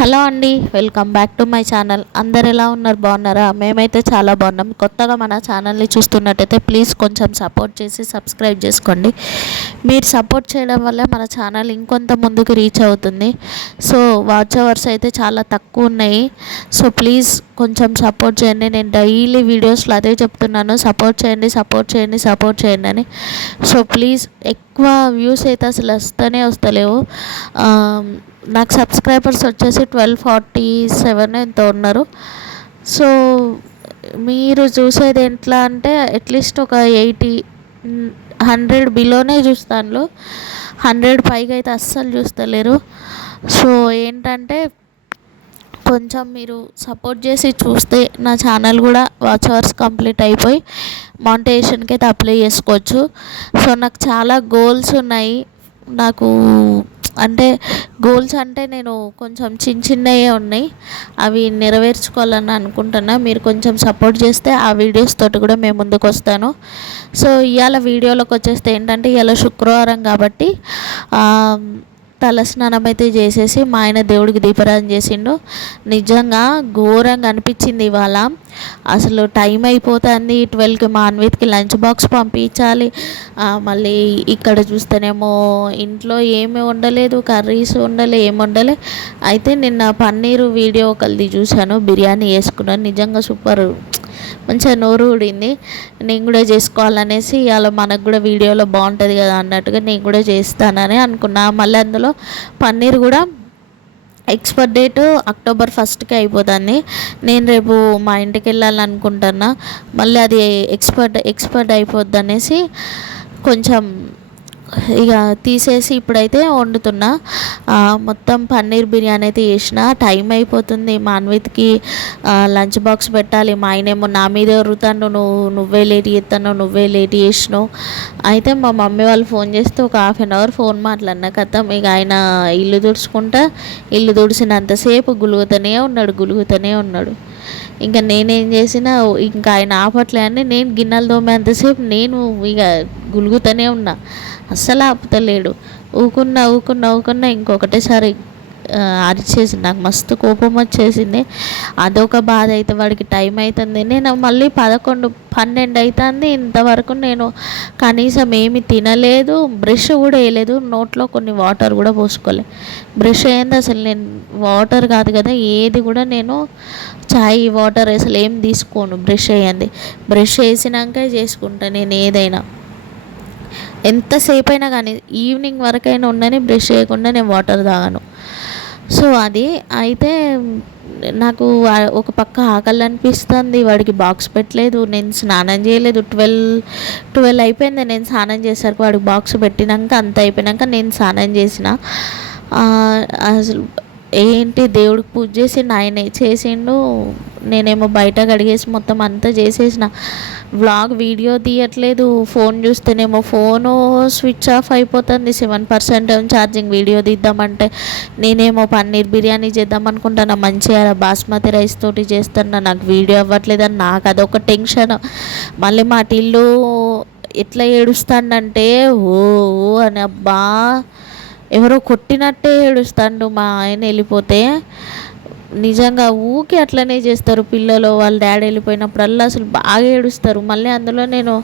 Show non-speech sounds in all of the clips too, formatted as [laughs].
Hello అండి welcome back to my channel. అందరు ఎలా ఉన్నారు? బాగున్నారా? మేమైతే చాలా బాగున్నాం. కొత్తగా మన ఛానల్ని చూస్తున్నట్టయితే ప్లీజ్ కొంచెం సపోర్ట్ చేసి సబ్స్క్రైబ్ చేసుకోండి. మీరు సపోర్ట్ చేయడం వల్ల మన ఛానల్ ఇంకొంత ముందుకు రీచ్ అవుతుంది. సో వాచ్ అవర్స్ అయితే చాలా తక్కువ ఉన్నాయి. సో ప్లీజ్ కొంచెం సపోర్ట్ చేయండి. నేను డైలీ వీడియోస్లో అదే చెప్తున్నాను. సపోర్ట్ చేయండి సపోర్ట్ చేయండి సపోర్ట్ చేయండి అని. సో ప్లీజ్ ఎక్కువ వ్యూస్ అయితే అసలు వస్తూనే వస్తలేవు. నాకు సబ్స్క్రైబర్స్ వచ్చేసి ట్వెల్వ్ ఫార్టీ సెవెన్ ఎంత ఉన్నారు. సో మీరు చూసేది ఎట్లా అంటే అట్లీస్ట్ ఒక ఎయిటీ హండ్రెడ్ బిలోనే చూస్తాను హండ్రెడ్ పైగా అయితే అస్సలు చూస్తలేరు. సో ఏంటంటే కొంచెం మీరు సపోర్ట్ చేసి చూస్తే నా ఛానల్ కూడా వాచ్ అవర్స్ కంప్లీట్ అయిపోయి మానిటైజేషన్కి అయితే అప్లై చేసుకోవచ్చు. సో నాకు చాలా గోల్స్ ఉన్నాయి. నాకు అంటే గోల్స్ అంటే నేను కొంచెం చిన్న చిన్నవే ఉన్నాయి. అవి నెరవేర్చుకోవాలని అనుకుంటున్నా. మీరు కొంచెం సపోర్ట్ చేస్తే ఆ వీడియోస్ తోటి కూడా మేము ముందుకు వస్తాను. సో ఇవాళ వీడియోలోకి వచ్చేస్తే ఏంటంటే ఇవాళ శుక్రవారం కాబట్టి తలస్నానం అయితే చేసేసి మా ఆయన దేవుడికి దీపారాధన చేసిండు. నిజంగా ఘోరంగా అనిపించింది ఇవాళ. అసలు టైం అయిపోతుంది. ట్వెల్వ్కి మా అన్విత్కి లంచ్ బాక్స్ పంపించాలి. మళ్ళీ ఇక్కడ చూస్తేనేమో ఇంట్లో ఏమి ఉండలేదు కర్రీస్ ఉండలే ఏమి ఉండలే అయితే నిన్న పన్నీరు వీడియో ఒకరిది చూశాను. బిర్యానీ వేసుకున్నాను. నిజంగా సూపర్. మంచిగా నోరు ఊడింది. నేను కూడా చేసుకోవాలనేసి ఇవాళ మనకు కూడా వీడియోలో బాగుంటుంది కదా అన్నట్టుగా నేను కూడా చేస్తానని అనుకున్నా. మళ్ళీ అందులో పన్నీర్ కూడా ఎక్స్పైర్ డేట్ అక్టోబర్ ఫస్ట్కి అయిపోతుంది. నేను రేపు మా ఇంటికి వెళ్ళాలనుకుంటున్నా. మళ్ళీ అది ఎక్స్పర్ట్ ఎక్స్పర్ట్ అయిపోద్ది అనేసి కొంచెం ఇక తీసేసి ఇప్పుడైతే వండుతున్నా. మొత్తం పన్నీర్ బిర్యానీ అయితే చేసిన. టైం అయిపోతుంది. మాన్విత్కి లంచ్ బాక్స్ పెట్టాలి. మా ఆయనేమో నా మీద ఎరుగుతాను నువ్వు నువ్వే లేట్ చేస్తాను నువ్వే లేట్ చేసినావు. అయితే మా మమ్మీ వాళ్ళు ఫోన్ చేస్తే ఒక హాఫ్ అన్ అవర్ ఫోన్ మాట్లాడిన కథం. ఇక ఆయన ఇల్లు తుడుచుకుంటా. ఇల్లు తుడిచినంతసేపు గులుగుతూనే ఉన్నాడు గులుగుతూనే ఉన్నాడు. ఇంకా నేనేం చేసినా ఇంకా ఆయన ఆపట్లే అని నేను గిన్నెలు తోమేంతసేపు నేను ఇక గులుగుతూనే ఉన్నా. అస్సలు ఆపుతలేడు. ఊకున్నా ఊకున్నా ఊకున్నా ఇంకొకటేసారి అరిచేసింది. నాకు మస్తు కోపం వచ్చేసింది. అదొక బాధ అయితే వాడికి టైం అవుతుంది నేను మళ్ళీ పదకొండు పన్నెండు అవుతుంది ఇంతవరకు నేను కనీసం ఏమి తినలేదు. బ్రష్ కూడా వేయలేదు. నోట్లో కొన్ని వాటర్ కూడా పోసుకోలేదు బ్రష్ అయ్యింది అసలు నేను వాటర్ కాదు కదా ఏది కూడా నేను చాయ్ వాటర్ అసలు ఏం తీసుకోను. బ్రష్ అయ్యింది. బ్రష్ వేసినాక చేసుకుంటాను నేను ఏదైనా. ఎంతసేపు అయినా కానీ ఈవినింగ్ వరకైనా ఉండని బ్రష్ చేయకుండా నేను వాటర్ తాగాను. సో అది అయితే నాకు ఒక పక్క ఆకలి అనిపిస్తుంది వాడికి బాక్స్ పెట్టలేదు నేను స్నానం చేయలేదు. ట్వెల్వ్ ట్వెల్వ్ అయిపోయింది నేను స్నానం చేసరికి వాడికి బాక్స్ పెట్టినాక అంత అయిపోయినాక నేను స్నానం చేసిన. అసలు ఏంటి దేవుడికి పూజ చేసి నాయనే చేసిండు నేనేమో బయట కడిగేసి మొత్తం అంతా చేసేసిన. వ్లాగ్ వీడియో తీయట్లేదు ఫోన్ చూస్తేనేమో ఫోను స్విచ్ ఆఫ్ అయిపోతుంది సెవెన్ పర్సెంట్ ఛార్జింగ్ వీడియో తీద్దామంటే నేనేమో పన్నీర్ బిర్యానీ చేద్దాం అనుకుంటాను మంచిగా బాస్మతి రైస్ తోటి చేస్తున్నా నాకు వీడియో అవ్వట్లేదని నాకు అదొక టెన్షన్ మళ్ళీ మా టిల్లు ఎట్లా ఏడుస్తాడంటే ఓ అని అబ్బా ఎవరో కొట్టినట్టే ఏడుస్తాడు మా ఆయన వెళ్ళిపోతే. నిజంగా ఊకే అట్లనే చేస్తారు పిల్లలు వాళ్ళ డాడీ వెళ్ళిపోయినప్పుడల్లా అసలు బాగా ఏడుస్తారు. మళ్ళీ అందులో నేను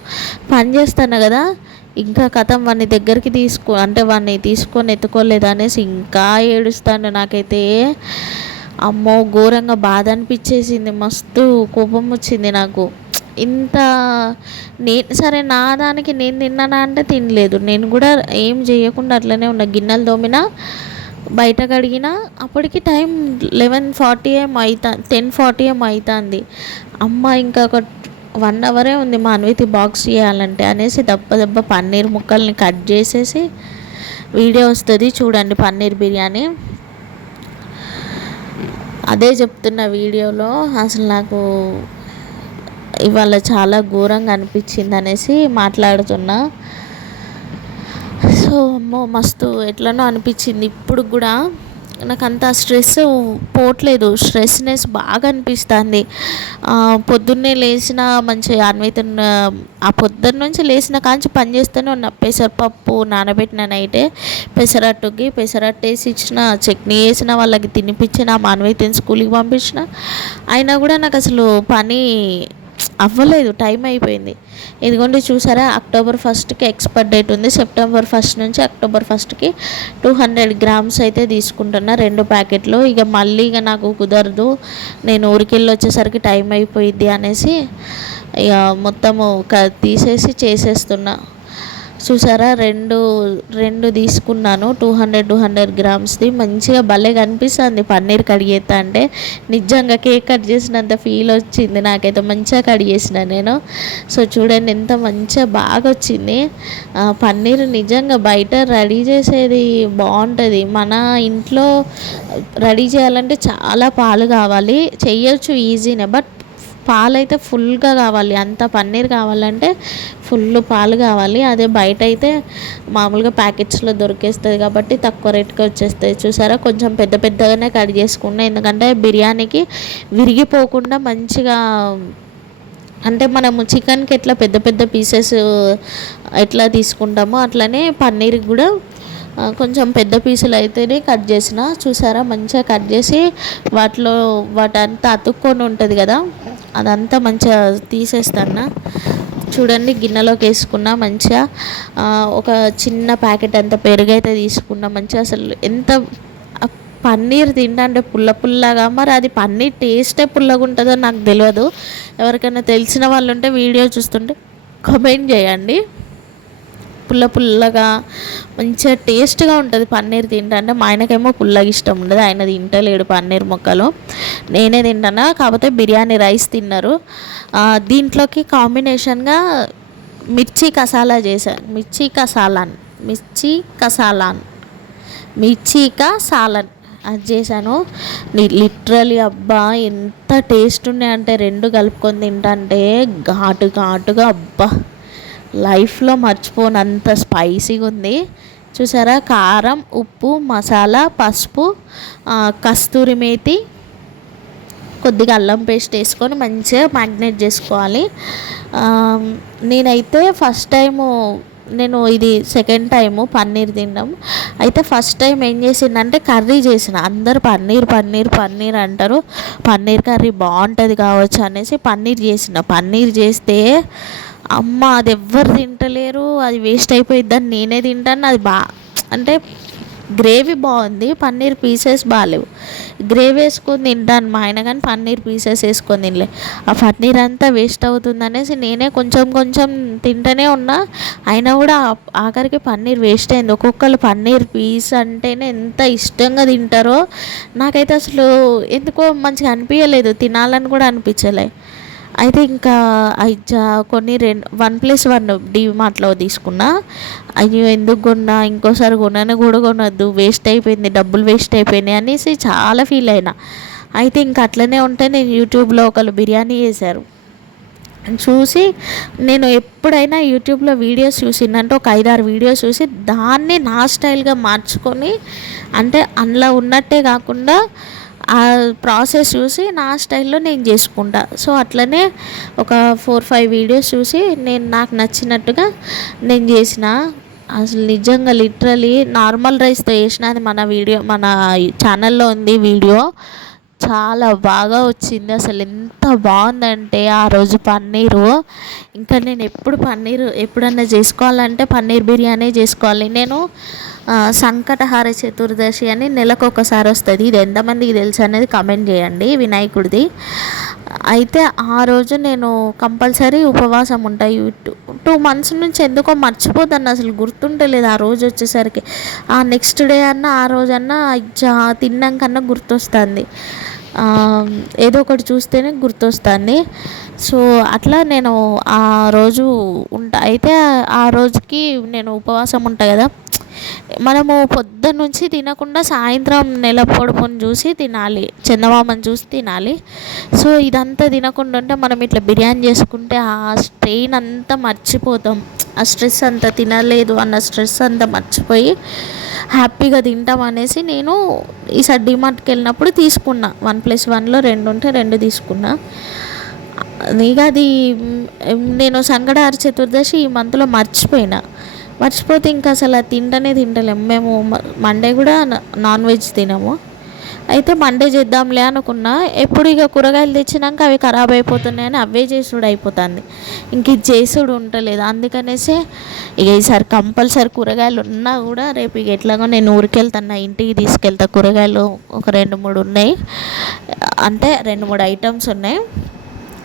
పని చేస్తాను కదా ఇంకా కథం వాడిని దగ్గరికి తీసుకో అంటే వాడిని తీసుకొని ఎత్తుకోలేదు అనేసి ఇంకా ఏడుస్తాను నాకైతే. అమ్మో ఘోరంగా బాధ అనిపించేసింది. మస్తు కోపం వచ్చింది నాకు. ఇంత నేను సరే నా దానికి నేను తిన్నానా అంటే తినలేదు. నేను కూడా ఏం చేయకుండా అట్లనే ఉన్న. గిన్నెలు తోమినా బయట కడిగిన అప్పటికి టైం లెవెన్ ఫార్టీ ఏం అవుతా టెన్ ఫార్టీ ఏం అవుతుంది అమ్మ ఇంకా ఒక వన్ అవరే ఉంది మా అన్వితి బాక్స్ చేయాలంటే అనేసి దెబ్బ దెబ్బ పన్నీర్ ముక్కల్ని కట్ చేసేసి వీడియో వస్తుంది చూడండి పన్నీర్ బిర్యానీ. అదే చెప్తున్న వీడియోలో అసలు నాకు ఇవాళ చాలా ఘోరంగా అనిపించింది అనేసి మాట్లాడుతున్నా. అమ్మో మస్తు ఎట్లనో అనిపించింది. ఇప్పుడు కూడా నాకు అంత స్ట్రెస్ పోవట్లేదు. స్ట్రెస్నెస్ బాగా అనిపిస్తుంది. పొద్దున్నే లేచిన మంచి అన్విత ఆ పొద్దున్న నుంచి లేచిన కాంచి పని చేస్తూనే ఉన్న. పెసరపప్పు నానబెట్టిన నైటే పెసరట్టుకి పెసరట్టు వేసి ఇచ్చిన చట్నీ వేసిన వాళ్ళకి తినిపించిన మా అన్వితని స్కూల్కి పంపించిన. అయినా కూడా నాకు అసలు పని అవ్వలేదు టైం అయిపోయింది. ఇదిగోండి చూసారా అక్టోబర్ ఫస్ట్కి ఎక్స్పైర్ డేట్ ఉంది. సెప్టెంబర్ ఫస్ట్ నుంచి అక్టోబర్ ఫస్ట్కి టూ హండ్రెడ్ గ్రామ్స్ అయితే తీసుకుంటున్నా రెండు ప్యాకెట్లు. ఇక మళ్ళీ ఇక నాకు కుదరదు. నేను ఊరికెళ్ళి వచ్చేసరికి టైం అయిపోయింది అనేసి ఇక మొత్తము తీసేసి చేసేస్తున్నా. చూసారా? రెండు రెండు తీసుకున్నాను. టూ హండ్రెడ్ టూ హండ్రెడ్ గ్రామ్స్ది. మంచిగా భలే కనిపిస్తుంది. పన్నీర్ కడిగేస్తా అంటే. నిజంగా కేక్ కట్ చేసినంత ఫీల్ వచ్చింది. నాకైతే మంచిగా కడిగేసిన నేను. సో చూడండి ఎంత మంచిగా బాగా వచ్చింది. పన్నీర్ నిజంగా బయట రెడీ చేసేది బాగుంటుంది. మన ఇంట్లో రెడీ చేయాలంటే చాలా పాలు కావాలి. చేయొచ్చు ఈజీనే. బట్ పాలు అయితే ఫుల్గా కావాలి అంత పన్నీర్ కావాలంటే ఫుల్ పాలు కావాలి. అదే బయట అయితే మామూలుగా ప్యాకెట్స్లో దొరికేస్తుంది కాబట్టి తక్కువ రేట్కి వచ్చేస్తుంది. చూసారా? కొంచెం పెద్ద పెద్దగానే కట్ చేసుకున్నా. ఎందుకంటే బిర్యానీకి విరిగిపోకుండా మంచిగా అంటే మనము చికెన్కి ఎట్లా పెద్ద పెద్ద పీసెస్ ఎట్లా తీసుకుంటామో అట్లనే పన్నీర్కి కూడా కొంచెం పెద్ద పీసులు అయితేనే కట్ చేసిన. చూసారా? మంచిగా కట్ చేసి వాటిలో వాటంతా అతుక్కొని ఉంటుంది కదా? అదంతా మంచిగా తీసేస్తాను చూడండి గిన్నెలోకి వేసుకున్న మంచిగా ఒక చిన్న ప్యాకెట్ అంత పెరుగైతే తీసుకున్నా మంచిగా అసలు ఎంత పన్నీర్ తింటా అంటే పుల్ల పుల్లగా. మరి అది పన్నీర్ టేస్టే పుల్లగా ఉంటుందో నాకు తెలియదు ఎవరికైనా తెలిసిన వాళ్ళు ఉంటే వీడియో చూస్తుంటే కమెంట్ చేయండి. పుల్ల పుల్లగా మంచిగా టేస్ట్గా ఉంటుంది పన్నీర్ తింటే మా ఆయనకేమో పుల్లగా ఇష్టం ఉండదు. ఆయన తింటలేడు పన్నీర్ మొక్కలు. నేనే తింటాను? కాకపోతే బిర్యానీ రైస్ తిన్నారు. దీంట్లోకి కాంబినేషన్గా మిర్చి కసాలా చేశాను మిర్చి కసాలాన్. మిర్చి కసాలాన్. మిర్చి సాలన్. అది చేశాను. లిటరలీ అబ్బా ఎంత టేస్ట్ ఉన్నాయంటే రెండు కలుపుకొని తింటంటే ఘాటు ఘాటుగా అబ్బా. లైఫ్లో మర్చిపోనంత స్పైసీగా ఉంది చూసారా? కారం ఉప్పు మసాలా పసుపు కస్తూరి మేతి. కొద్దిగా అల్లం పేస్ట్ వేసుకొని మంచిగా మ్యాగ్నేట్ చేసుకోవాలి. నేనైతే ఫస్ట్ టైము నేను ఇది సెకండ్ టైము పన్నీర్ తినడం అయితే ఫస్ట్ టైం ఏం చేసిందంటే కర్రీ చేసిన. అందరు పన్నీర్ పన్నీర్ పన్నీర్ అంటారు. పన్నీర్ కర్రీ బాగుంటుంది కావచ్చు అనేసి పన్నీర్ చేసిన. పన్నీర్ చేస్తే అమ్మ అది ఎవ్వరు తింటలేరు అది వేస్ట్ అయిపోయిద్దని నేనే తింటాను. అది బా అంటే గ్రేవీ బాగుంది పన్నీర్ పీసెస్ బాగాలేవు గ్రేవీ వేసుకొని తింటాను మా ఆయన కానీ పన్నీర్ పీసెస్ వేసుకొని తినలే. ఆ పన్నీర్ అంతా వేస్ట్ అవుతుంది అనేసి నేనే కొంచెం కొంచెం తింటూనే ఉన్నా. అయినా కూడా ఆఖరికి పన్నీర్ వేస్ట్ అయింది. ఒక్కొక్కరు పన్నీర్ పీస్ అంటేనే ఎంత ఇష్టంగా తింటారో నాకైతే అసలు ఎందుకో మంచిగా అనిపించలేదు తినాలని కూడా అనిపించలే. అయితే ఇంకా ఐజా కొన్ని రెండు వన్ ప్లస్ వన్ మార్ట్లో తీసుకున్నా. అయ్యో ఎందుకు కొన్నా? ఇంకోసారి కొనని కూడా కొనొద్దు. వేస్ట్ అయిపోయింది డబ్బులు వేస్ట్ అయిపోయినాయి అనేసి చాలా ఫీల్ అయినా. అయితే ఇంకా అట్లనే ఉంటే నేను యూట్యూబ్లో ఒకళ్ళు బిర్యానీ చేశారు. చూసి నేను ఎప్పుడైనా యూట్యూబ్లో వీడియోస్ చూసిందంటే ఒక ఐదారు వీడియోస్ చూసి దాన్ని నా స్టైల్గా మార్చుకొని అంటే అందులో ఉన్నట్టే కాకుండా ఆ ప్రాసెస్ చూసి నా స్టైల్లో నేను చేసుకుంటా. సో అట్లనే ఒక ఫోర్ ఫైవ్ వీడియోస్ చూసి నేను నాకు నచ్చినట్టుగా నేను చేసిన. అసలు నిజంగా లిటరలీ నార్మల్ రైస్తో చేసిన అది మన వీడియో మన ఛానల్లో ఉంది వీడియో. చాలా బాగా వచ్చింది అసలు. ఎంత బాగుందంటే ఆ రోజు పన్నీరు. ఇంకా నేను ఎప్పుడు పన్నీరు ఎప్పుడన్నా చేసుకోవాలంటే పన్నీర్ బిర్యానీ చేసుకోవాలి. నేను సంకటహార చతుర్దశి అని నెలకు ఒకసారి వస్తుంది. ఇది ఎంతమందికి తెలుసు అనేది కమెంట్ చేయండి వినాయకుడిది. అయితే ఆ రోజు నేను కంపల్సరీ ఉపవాసం ఉంటాయి టూ టూ మంత్స్ నుంచి ఎందుకో మర్చిపోతాను. అసలు గుర్తుంటలేదు ఆ రోజు వచ్చేసరికి. ఆ నెక్స్ట్ డే అన్న ఆ రోజన్నా తిన్నాకన్నా గుర్తొస్తుంది. ఏదో ఒకటి చూస్తేనే గుర్తొస్తుంది. సో అట్లా నేను ఆ రోజు ఉంటా. అయితే ఆ రోజుకి నేను ఉపవాసం ఉంటా కదా. మనము పొద్దున్న నుంచి తినకుండా సాయంత్రం నెల పొడుపుని చూసి తినాలి చందమామని చూసి తినాలి. సో ఇదంతా తినకుండా ఉంటే మనం ఇట్లా బిర్యానీ చేసుకుంటే ఆ స్ట్రెయిన్ అంతా మర్చిపోతాం. ఆ స్ట్రెస్ అంతా తినలేదు అన్న స్ట్రెస్ అంతా మర్చిపోయి హ్యాపీగా తింటాం అనేసి నేను ఈసారి డిమార్ట్కి వెళ్ళినప్పుడు తీసుకున్నా. వన్ ప్లస్ వన్లో రెండు ఉంటే రెండు తీసుకున్నా. ఇక అది నేను సంగడార చతుర్దశి ఈ మంత్లో మర్చిపోయినా. మర్చిపోతే ఇంకా అసలు అది తింటనే తింటలేము మేము మండే కూడా నాన్ వెజ్ తినము. అయితే మండే చేద్దాంలే అనుకున్నా ఎప్పుడు ఇక కూరగాయలు తెచ్చినాక అవి ఖరాబ్ అయిపోతున్నాయని అవే చేసుడు అయిపోతుంది. ఇంక ఇది చేసుడు ఉండలేదు అందుకనేసే ఇక ఈసారి కంపల్సరీ కూరగాయలు ఉన్నా కూడా రేపు ఇక ఎట్లాగో నేను ఊరికెళ్తాను ఇంటికి తీసుకెళ్తా. కూరగాయలు ఒక రెండు మూడు ఉన్నాయి. అంటే రెండు మూడు ఐటమ్స్ ఉన్నాయి.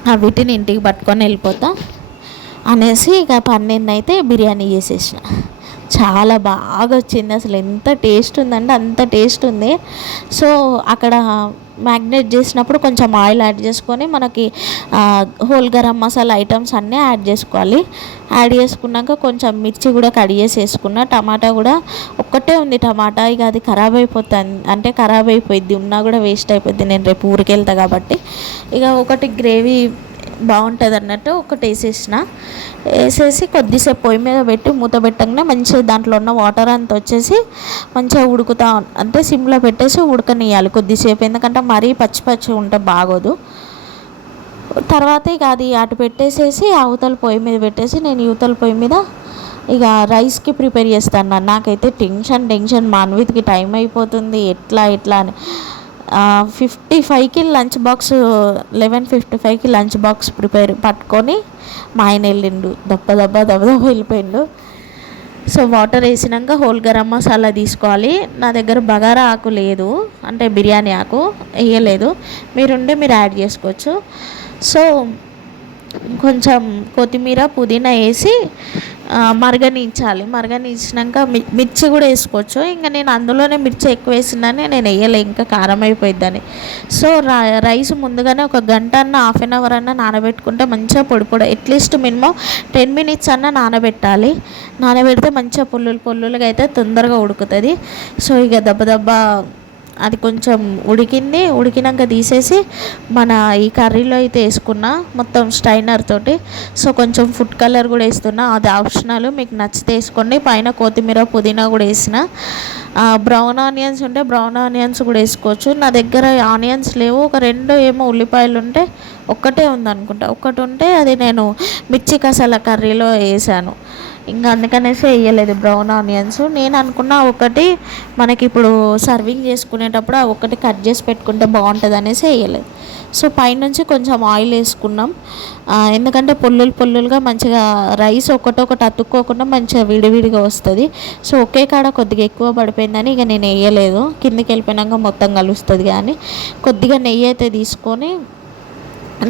ఆ వీటిని ఇంటికి పట్టుకొని వెళ్ళిపోతా. అనేసి ఇక పన్నీర్ని అయితే బిర్యానీ చేసేసిన. చాలా బాగా వచ్చింది అసలు. ఎంత టేస్ట్ ఉందంటే అంత టేస్ట్ ఉంది. సో అక్కడ మ్యాగ్నేట్ చేసినప్పుడు కొంచెం ఆయిల్ యాడ్ చేసుకొని మనకి హోల్ గరం మసాలా ఐటమ్స్ అన్నీ యాడ్ చేసుకోవాలి. యాడ్ చేసుకున్నాక కొంచెం మిర్చి కూడా కట్ చేసి వేసుకున్న టమాటా కూడా ఒక్కటే ఉంది టమాటా. ఇక అది ఖరాబ్ అయిపోతుంది అంటే ఖరాబ్ అయిపోయింది ఉన్నా కూడా వేస్ట్ అయిపోద్ది నేను రేపు ఊరికి వెళ్తా కాబట్టి. ఇక ఒకటి గ్రేవీ బాగుంటుంది అన్నట్టు ఒకటి వేసేసిన వేసేసి కొద్దిసేపు పొయ్యి మీద పెట్టి మూత పెట్టగానే మంచిగా దాంట్లో ఉన్న వాటర్ అంతా వచ్చేసి మంచిగా ఉడుకుతా అంటే సిమ్లో పెట్టేసి ఉడకనియాలి కొద్దిసేపు. ఎందుకంటే మరీ పచ్చి పచ్చి ఉంటే బాగోదు. తర్వాత ఇక అది అటు పెట్టేసేసి అవతల పొయ్యి మీద పెట్టేసి నేను యువతల పొయ్యి మీద ఇక రైస్కి ప్రిపేర్ చేస్తాను. నాకైతే టెన్షన్ టెన్షన్ మాన్విత్కి టైం అయిపోతుంది. ఎట్లా ఎట్లా అని. ఫిఫ్టీ ఫైవ్కి లంచ్ బాక్స్ లెవెన్ ఫిఫ్టీ ఫైవ్కి లంచ్ బాక్స్ ప్రిపేర్ పట్టుకొని మా ఆయన వెళ్ళిండు. దప్ప దప్ప దప్ప దప్ప వెళ్ళిపోయిండు. సో వాటర్ వేసినాక హోల్ గరం మసాలా తీసుకోవాలి. నా దగ్గర బగారా ఆకు లేదు. అంటే బిర్యానీ ఆకు వేయలేదు. మీరుండే మీరు యాడ్ చేసుకోవచ్చు. సో కొంచెం కొత్తిమీర పుదీనా వేసి మరగనించాలి. మరగనిచ్చినాక మి మిర్చి కూడా వేసుకోవచ్చు. ఇంకా నేను అందులోనే మిర్చి ఎక్కువ వేసిందని నేను వేయలే ఇంకా కారం అయిపోయిద్దని. సో రా రైస్ ముందుగానే ఒక గంట అన్న హాఫ్ అన్ అవర్ అన్న నానబెట్టుకుంటే మంచిగా పొడి పొడి అట్లీస్ట్ మినిమం టెన్ మినిట్స్ అన్న నానబెట్టాలి. నానబెడితే మంచిగా పొల్లులు పొల్లులుగా అయితే తొందరగా ఉడుకుతుంది. సో ఇక దెబ్బ దెబ్బ అది కొంచెం ఉడికింది. ఉడికినాక తీసేసి మన ఈ కర్రీలో అయితే వేసుకున్నా మొత్తం స్టైనర్ తోటి. సో కొంచెం ఫుడ్ కలర్ కూడా వేస్తున్నా. అది ఆప్షనల్. మీకు నచ్చితే వేసుకోండి. పైన కొత్తిమీర పుదీనా కూడా వేసిన. బ్రౌన్ ఆనియన్స్ ఉంటే బ్రౌన్ ఆనియన్స్ కూడా వేసుకోవచ్చు. నా దగ్గర ఆనియన్స్ లేవు. ఒక రెండు ఏమో ఉల్లిపాయలు ఉంటే ఒక్కటే ఉందనుకుంటా. ఒక్కటి ఉంటే అది నేను మిర్చి కసాల కర్రీలో వేసాను. ఇంకా అందుకనేసి వేయలేదు బ్రౌన్ ఆనియన్స్. నేను అనుకున్న ఒకటి మనకి ఇప్పుడు సర్వింగ్ చేసుకునేటప్పుడు ఆ ఒకటి కట్ చేసి పెట్టుకుంటే బాగుంటుంది అనేసి వేయలేదు. సో పైనుంచి కొంచెం ఆయిల్ వేసుకున్నాం. ఎందుకంటే పొల్లులు పొల్లులుగా మంచిగా రైస్ ఒకటొకటి అతుక్కోకుండా మంచిగా విడివిడిగా వస్తుంది. సో ఒకే కాడ కొద్దిగా ఎక్కువ పడిపోయిందని ఇక నేను వేయలేదు. కిందికి వెళ్ళిపోయినాక మొత్తం కలుస్తుంది కానీ కొద్దిగా నెయ్యి అయితే తీసుకొని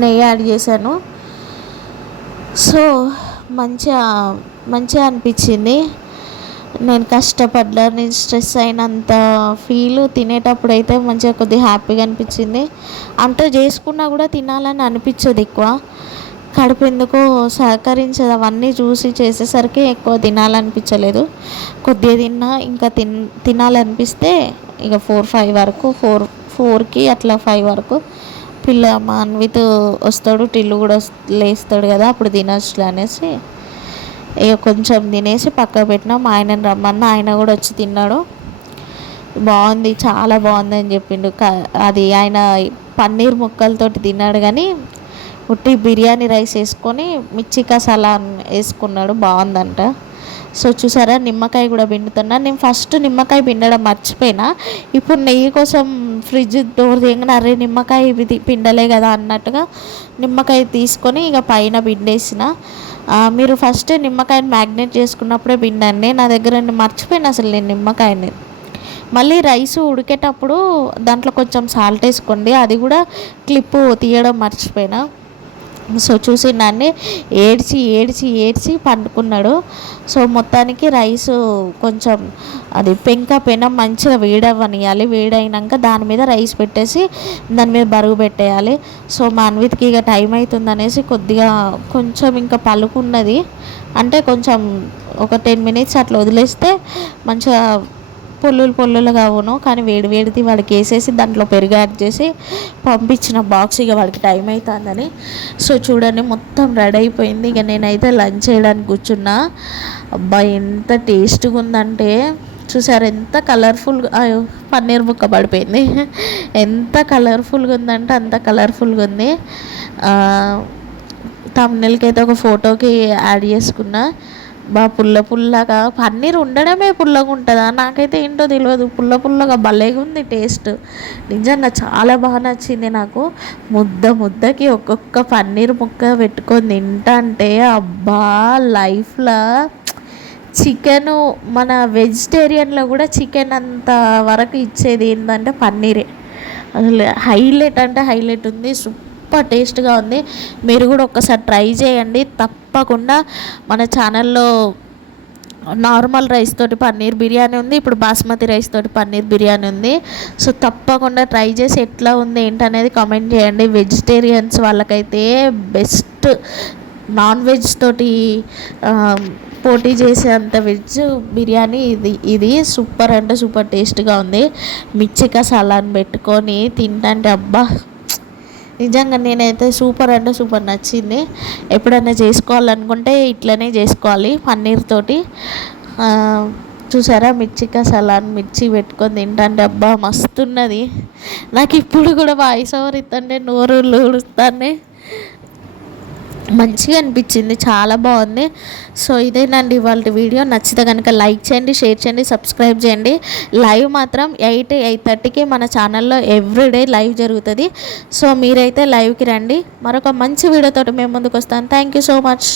నెయ్యి యాడ్ చేశాను. సో మంచిగా మంచిగా అనిపించింది. నేను కష్టపడ్డా నేను స్ట్రెస్ అయినంత ఫీల్ తినేటప్పుడు అయితే మంచిగా కొద్దిగా హ్యాపీగా అనిపించింది. అంత చేసుకున్నా కూడా తినాలని అనిపించదు ఎక్కువ. కడుపు ఎందుకో సహకరించదు. అవన్నీ చూసి చేసేసరికి ఎక్కువ తినాలనిపించలేదు. కొద్దిగా తిన్నా ఇంకా తిన్ తినాలనిపిస్తే ఇక ఫోర్ ఫైవ్ వరకు ఫోర్ ఫోర్కి అట్లా ఫైవ్ వరకు పిల్ల మా అన్విత్ వస్తాడు టిల్లు కూడా లేస్తాడు కదా అప్పుడు తినచ్చులే అనేసి ఇక కొంచెం తినేసి పక్కకు పెట్టినా. మా ఆయనని రమ్మన్న ఆయన కూడా వచ్చి తిన్నాడు. బాగుంది చాలా బాగుంది అని చెప్పిండు అది ఆయన పన్నీర్ ముక్కలతోటి తిన్నాడు కానీ ఉట్టి బిర్యానీ రైస్ వేసుకొని మిర్చి కసాలా వేసుకున్నాడు. బాగుందంట. సో చూసారా నిమ్మకాయ కూడా పిండుతున్నా. నేను ఫస్ట్ నిమ్మకాయ పిండడం మర్చిపోయినా. ఇప్పుడు నెయ్యి కోసం ఫ్రిడ్జ్ డోర్ తీయగానే అరే నిమ్మకాయ ఇది పిండలే కదా అన్నట్టుగా నిమ్మకాయ తీసుకొని ఇక పైన పిండేసిన. మీరు ఫస్ట్ నిమ్మకాయని మ్యాగ్నేట్ చేసుకున్నప్పుడే పిండండి నా దగ్గర మర్చిపోయిన అసలు నేను నిమ్మకాయని. మళ్ళీ రైస్ ఉడికేటప్పుడు దాంట్లో కొంచెం సాల్ట్ వేసుకోండి. అది కూడా క్లిప్పు తీయడం మర్చిపోయినా. సో చూసి నన్ను ఏడ్చి ఏడ్చి ఏడ్చి పండుకున్నాడు. సో మొత్తానికి రైస్ కొంచెం అది పెంక పెనం మంచిగా వేడవనియాలి వేడైనాక దాని మీద రైస్ పెట్టేసి దాని మీద బరువు పెట్టేయాలి. సో మా అన్విత్కి ఇక టైం అవుతుంది అనేసి కొద్దిగా కొంచెం ఇంకా పలుకున్నది. అంటే కొంచెం ఒక టెన్ మినిట్స్ అట్లా వదిలేస్తే మంచిగా పొల్లులు పొల్లులుగా అవును కానీ వేడి వేడిది వాడికి వేసేసి దాంట్లో పెరుగు యాడ్ చేసి పంపించిన బాక్స్ ఇక వాడికి టైం అవుతుందని సో చూడండి మొత్తం రెడీ అయిపోయింది. ఇక నేనైతే లంచ్ చేయడానికి కూర్చున్నా. అబ్బా ఎంత టేస్ట్గా ఉందంటే. చూసారు ఎంత కలర్ఫుల్గా పన్నీర్ ముక్క పడిపోయింది. [laughs] ఎంత కలర్ఫుల్గా ఉందంటే అంత కలర్ఫుల్గా ఉంది. తమ్నెల్కి అయితే ఒక ఫోటోకి యాడ్ చేసుకున్నా. బా పుల్ల పుల్లగా పన్నీర్ ఉండడమే పుల్లగా ఉంటుందా నాకైతే ఏంటో తెలియదు పుల్ల పుల్లగా భలేగా ఉంది టేస్ట్. నిజంగా చాలా బాగా నచ్చింది నాకు. ముద్ద ముద్దకి ఒక్కొక్క పన్నీర్ ముక్క పెట్టుకొని తింటా అంటే అబ్బా లైఫ్లో చికెను మన వెజిటేరియన్లో కూడా చికెన్ అంత వరకు ఇచ్చేది ఏంటంటే పన్నీరే. అసలు హైలైట్ అంటే హైలైట్ ఉంది. సూపర్ సూపర్ టేస్ట్గా ఉంది. మీరు కూడా ఒక్కసారి ట్రై చేయండి. తప్పకుండా మన ఛానల్లో నార్మల్ రైస్ తోటి పన్నీర్ బిర్యానీ ఉంది. ఇప్పుడు బాస్మతి రైస్ తోటి పన్నీర్ బిర్యానీ ఉంది. సో తప్పకుండా ట్రై చేసి ఎట్లా ఉంది ఏంటనేది కామెంట్ చేయండి. వెజిటేరియన్స్ వాళ్ళకైతే బెస్ట్ నాన్ వెజ్ తోటి పోటీ పోటీ చేసేంత వెజ్ బిర్యానీ ఇది ఇది సూపర్ అంటే సూపర్ టేస్ట్గా ఉంది. మిర్చి కసాలాన్ని పెట్టుకొని తింటే అబ్బా! నిజంగా నేనైతే సూపర్ అంటే సూపర్ నచ్చింది. ఎప్పుడైనా చేసుకోవాలనుకుంటే ఇట్లనే చేసుకోవాలి పన్నీర్ తోటి. చూసారా మిర్చి సలాన్ మిర్చి పెట్టుకొని తింటాంటే అబ్బా మస్తున్నది. నాకు ఇప్పుడు కూడా వాయిస్ ఓవర్ ఇస్తుంటే నోరు ఊడుస్తానే మంచిగా అనిపించింది చాలా బాగుంది. సో ఇదేనండి ఇవాళ వీడియో. నచ్చితే కనుక లైక్ చేయండి షేర్ చేయండి సబ్స్క్రైబ్ చేయండి. లైవ్ మాత్రం ఎయిట్ ఎయిట్ థర్టీకి మన ఛానల్లో ఎవ్రీడే లైవ్ జరుగుతుంది. సో మీరైతే లైవ్కి రండి. మరొక మంచి వీడియోతో మేము ముందుకు వస్తాను థ్యాంక్ యూ సో మచ్.